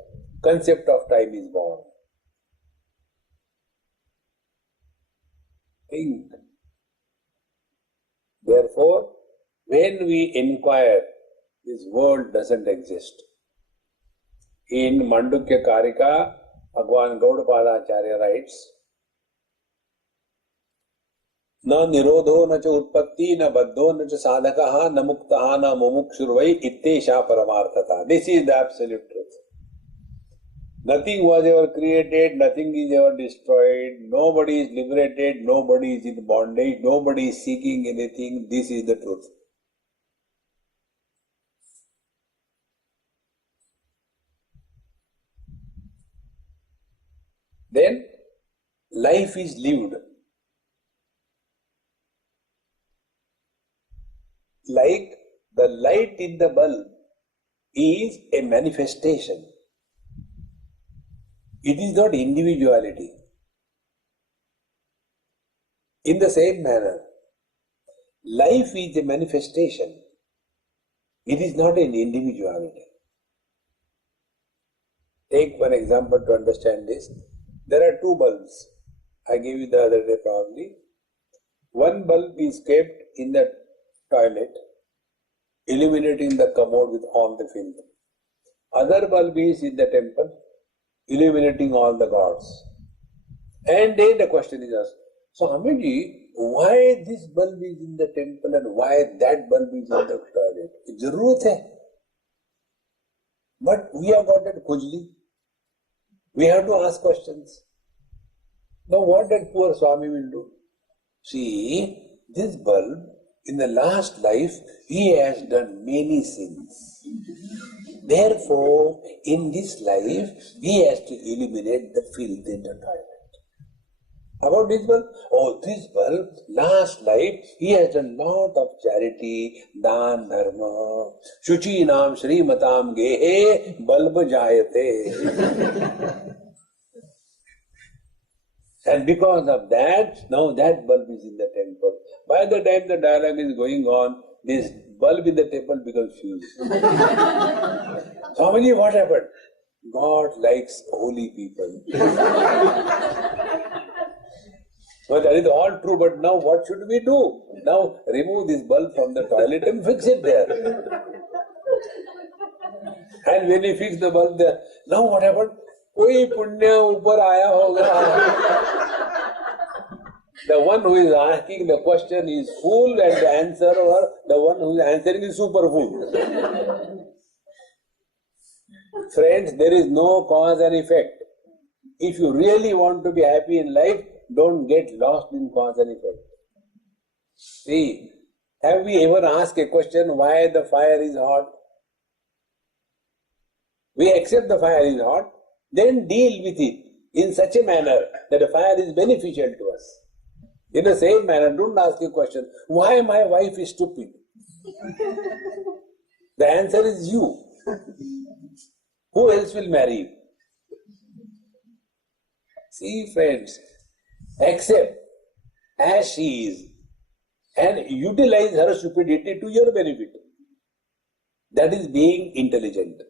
Concept of time is born. Think. Therefore, when we inquire, this world doesn't exist. In Mandukya Karika, Bhagwan Gaudapadacharya writes, Na nirodho na cha utpatti na baddho na cha sadhakaha na muktaha na mumukshurvai ittesha paramarthata. This is the absolute truth. Nothing was ever created, nothing is ever destroyed, nobody is liberated, nobody is in bondage, nobody is seeking anything. This is the truth. Then, life is lived. Like the light in the bulb is a manifestation. It is not individuality. In the same manner, life is a manifestation. It is not an individuality. Take one example to understand this. There are 2 bulbs. I gave you the other day probably. One bulb is kept in the toilet, illuminating the commode with all the filth. Other bulb is in the temple, illuminating all the gods. And then the question is asked, so Hamiji, why this bulb is in the temple and why that bulb is in the toilet? It's Zaroorut hai. But we have got that khujli. We have to ask questions. Now what that poor Swami will do? See, this bulb, in the last life, he has done many sins. Therefore, in this life, he has to eliminate the filth in the toilet. About this bulb? Oh, this bulb, last life, he has done lot of charity, dan, dharma. Shuchi naam Shri Matam gehe, bulb jayate. And because of that, now that bulb is in the temple. By the time the dialogue is going on, this bulb in the temple becomes fused. Swamiji, what happened? God likes holy people. Well, that is all true, but now what should we do? Now remove this bulb from the toilet and fix it there. And when we fix the bulb there, now what happened? Koi punya upar aaya hoga. The one who is asking the question is fool and the answerer, the one who is answering is super fool. Friends, there is no cause and effect. If you really want to be happy in life, don't get lost in cause and effect. See, have we ever asked a question why the fire is hot? We accept the fire is hot, then deal with it in such a manner that the fire is beneficial to us. In the same manner, don't ask a question, why my wife is stupid? The answer is you. Who else will marry you? See, friends, accept as she is and utilize her stupidity to your benefit. That is being intelligent.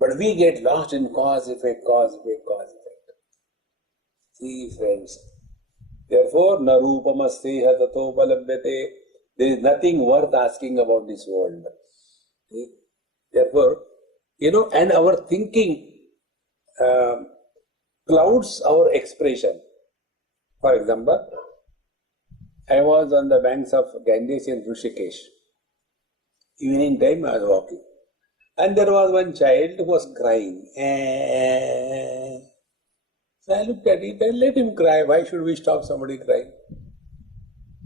But we get lost in cause, effect, cause, effect, cause, effect. See, friends, therefore, na rupamasteha tato balabhyate. There is nothing worth asking about this world. See? Therefore, and our thinking clouds our expression. For example, I was on the banks of Ganges in Rishikesh. Evening time I was walking. And there was one child who was crying. So I looked at it and let him cry. Why should we stop somebody crying?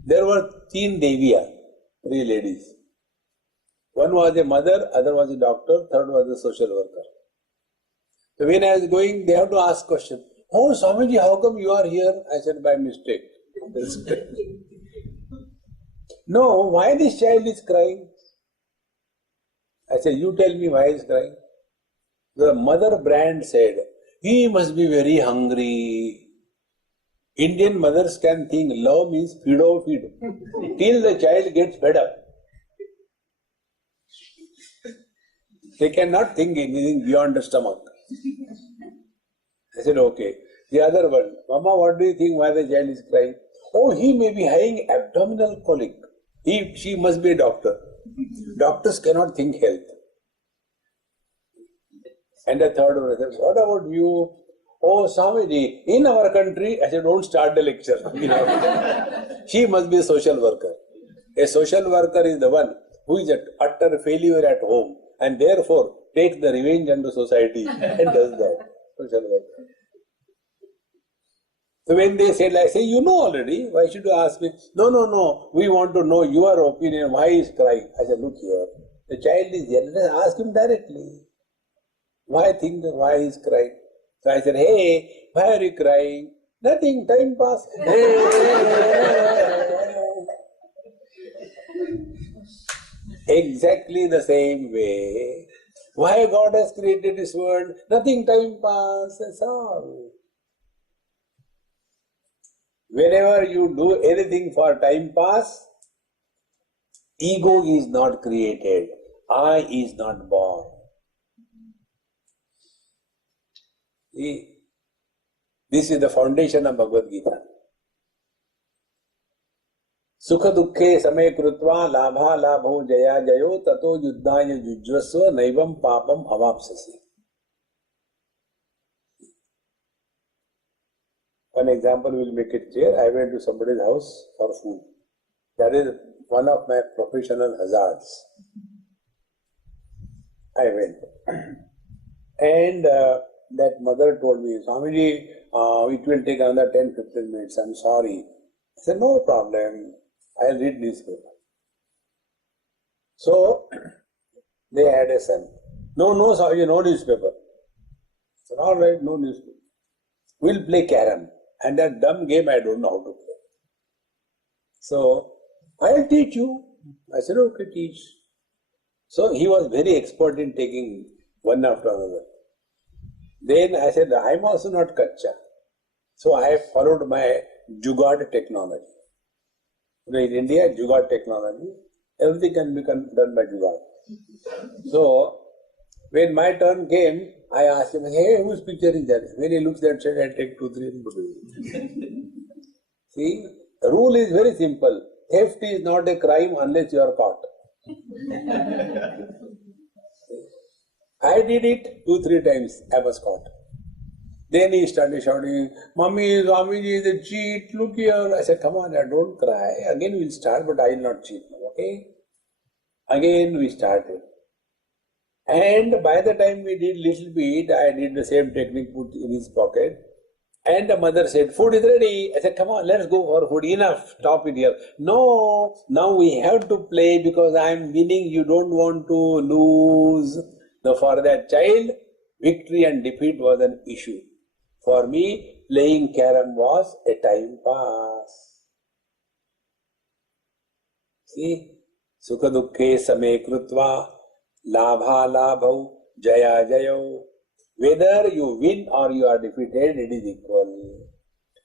There were three Devia, three ladies. One was a mother, other was a doctor, third was a social worker. So when I was going, they have to ask question. Oh, Swamiji, how come you are here? I said, by mistake. No, why this child is crying? I said, you tell me why he is crying. The mother brand said, he must be very hungry. Indian mothers can think love means feed or feed. Till the child gets fed up. They cannot think anything beyond the stomach. I said, okay. The other one, Mama, what do you think why the child is crying? Oh, he may be having abdominal colic. She must be a doctor. Doctors cannot think health. And the third one said, what about you? Oh, Swamiji, in our country, I said, don't start the lecture. She must be a social worker. A social worker is the one who is an utter failure at home and therefore takes the revenge on the society and does that. Social worker. So when they said, I say, you know already, why should you ask me? No, we want to know your opinion, why he is crying. I said, look here, the child is here, let's ask him directly. Why he is crying? So I said, hey, why are you crying? Nothing, time pass. Exactly the same way. Why God has created this world? Nothing, time pass, that's all. Whenever you do anything for time pass, ego is not created. I is not born. See, this is the foundation of Bhagavad Gita. Sukha dukkhe samay krutva labha labho jaya jayo tato yuddhaya yujvasva naivam papam avapsasi. One example will make it clear. I went to somebody's house for food. That is one of my professional hazards. I went. And that mother told me, Swamiji, it will take another 10-15 minutes. I'm sorry. I said, no problem. I'll read newspaper. So, they had a son. No, Swamiji, no newspaper. I said, all right, no newspaper. We'll play carom. And that dumb game I don't know how to play. So, I'll teach you. I said, okay, teach. So, he was very expert in taking one after another. Then I said, I'm also not Kacha. So, I followed my Jugaad technology. In India, Jugaad technology, everything can be done by Jugaad. So, when my turn came, I asked him, hey, whose picture is that? When he looks at that, I take 2, 3 and put it. See, the rule is very simple. Theft is not a crime unless you are caught. I did it 2, 3 times. I was caught. Then he started shouting, Mummy, Swamiji is a cheat. Look here. I said, come on, don't cry. Again we'll start, but I will not cheat now, okay? Again we started. And by the time we did little bit, I did the same technique, put in his pocket. And the mother said, food is ready. I said, come on, let's go for food. Enough, stop it here. No, now we have to play because I am winning. You don't want to lose. Now for that child, victory and defeat was an issue. For me, playing carom was a time pass. See, sukha dukkhe same krutva. Labha labhau, jaya jayo. Whether you win or you are defeated, it is equal.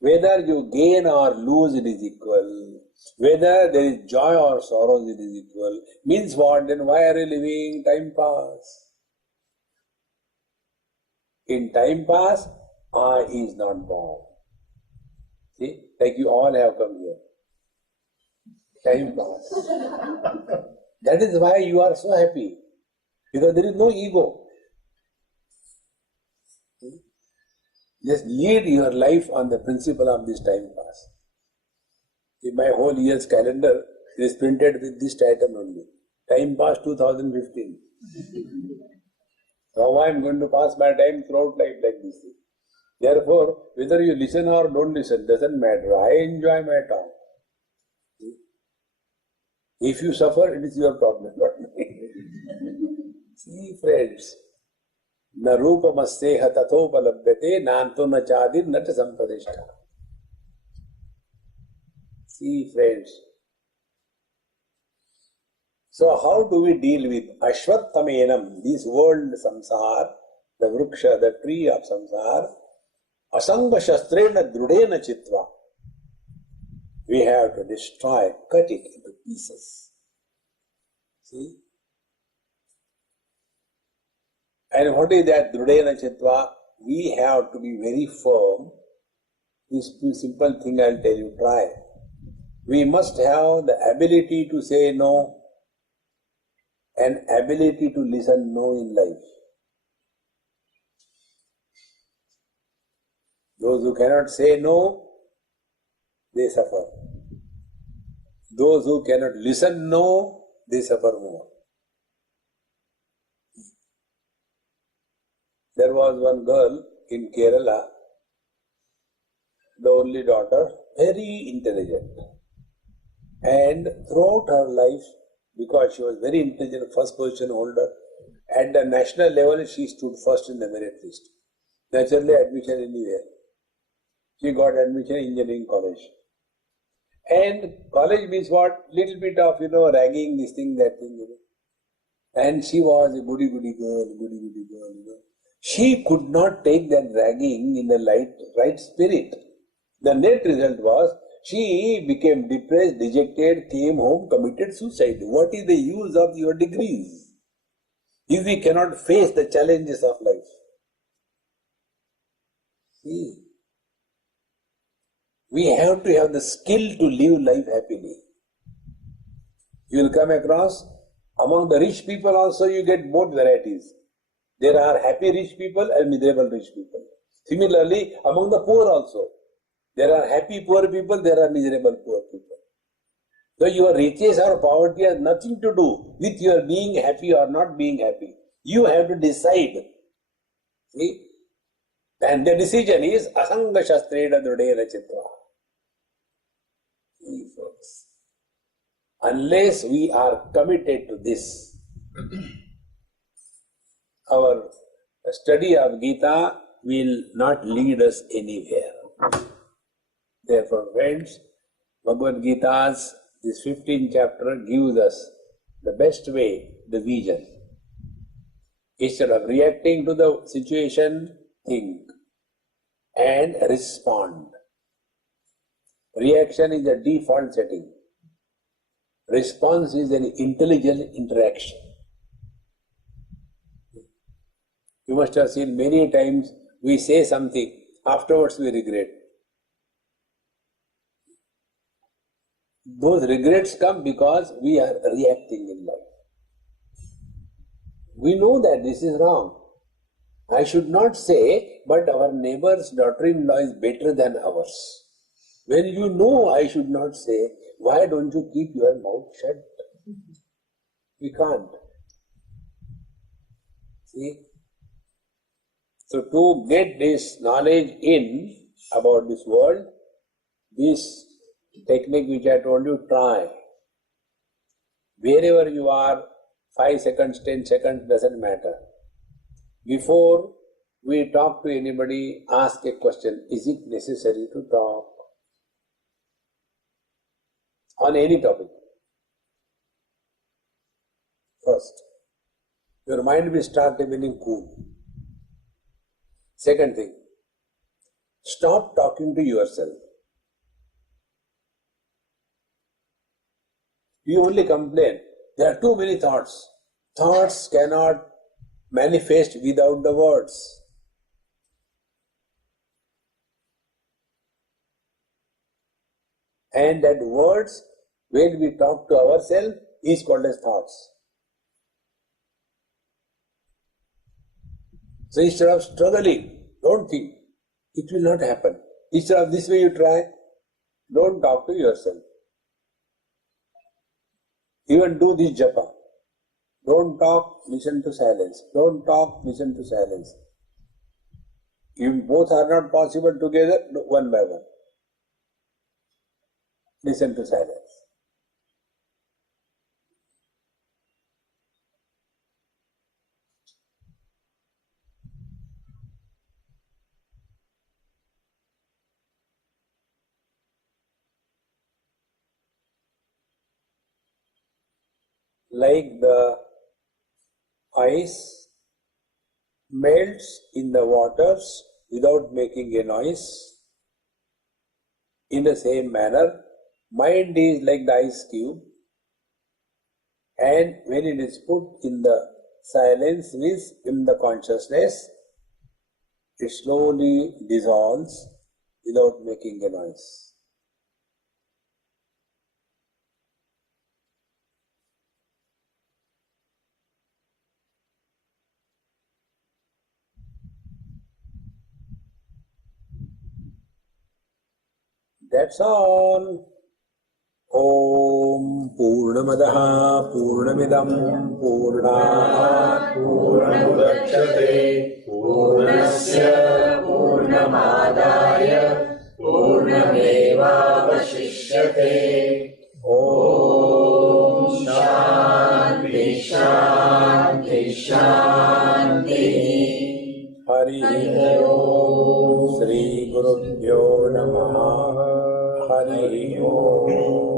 Whether you gain or lose, it is equal. Whether there is joy or sorrows, it is equal. Means what? Then why are you living? Time pass. In time pass, I is not born. See, like you all have come here. Time pass. That is why you are so happy. Because there is no ego. Just lead your life on the principle of this time pass. In my whole year's calendar, it is printed with this title only. Time passed 2015. How I am going to pass my time throughout life like this? Therefore, whether you listen or don't listen doesn't matter. I enjoy my time. If you suffer, it is your problem, not mine. See, friends, na rupamasteha tathopalabhyate nanto na chadir nata sampadishta. See, friends. So how do we deal with Ashwattamenam, this world samsar, the vruksha, the tree of samsar, asanga shastrena drudena chitva. We have to destroy, cut it into pieces. See? And what is that drudena chitva? We have to be very firm. This simple thing I'll tell you, try. We must have the ability to say no and ability to listen no in life. Those who cannot say no, they suffer. Those who cannot listen no, they suffer more. There was one girl in Kerala, the only daughter, very intelligent. And throughout her life, because she was very intelligent, first position holder, at the national level she stood first in the merit list. Naturally, admission anywhere. She got admission in engineering college. And college means what? Little bit of, ragging, this thing, that thing, And she was a goody girl, She could not take that ragging in the right spirit. The net result was, she became depressed, dejected, came home, committed suicide. What is the use of your degrees if we cannot face the challenges of life? See, we have to have the skill to live life happily. You will come across, among the rich people also you get both varieties. There are happy rich people and miserable rich people. Similarly, among the poor also. There are happy poor people, there are miserable poor people. So your riches or poverty has nothing to do with your being happy or not being happy. You have to decide. See? And the decision is asanga shastrena drudena chitva. See, folks. Unless we are committed to this, our study of Gita will not lead us anywhere. Therefore, friends, Bhagavad Gita's this 15th chapter gives us the best way, the vision. Instead of reacting to the situation, think and respond. Reaction is the default setting. Response is an intelligent interaction. You must have seen many times we say something, afterwards we regret. Those regrets come because we are reacting in life. We know that this is wrong. I should not say, but our neighbor's daughter-in-law is better than ours. When you know I should not say, why don't you keep your mouth shut? We can't. See? So to get this knowledge in about this world, this technique which I told you, try. Wherever you are, 5 seconds, 10 seconds, doesn't matter. Before we talk to anybody, ask a question, is it necessary to talk? On any topic. First, your mind will start remaining cool. Second thing, stop talking to yourself. You only complain. There are too many thoughts. Thoughts cannot manifest without the words. And that words, when we talk to ourselves, is called as thoughts. So instead of struggling, don't think. It will not happen. Instead of this way you try, don't talk to yourself. Even do this japa. Don't talk, listen to silence. Don't talk, listen to silence. If both are not possible together, one by one. Listen to silence. Like the ice melts in the waters without making a noise, in the same manner, mind is like the ice cube, and when it is put in the silence, means in the consciousness, it slowly dissolves without making a noise. That's all. Om Purnamadaha Purnamidam Purnat Purnamudachyate Purnasya Purnamadaya Purnamevavashishyate. Om Shanti Shanti Shanti. Hari Om Sri Gurubhyo Namaha. Hari Om.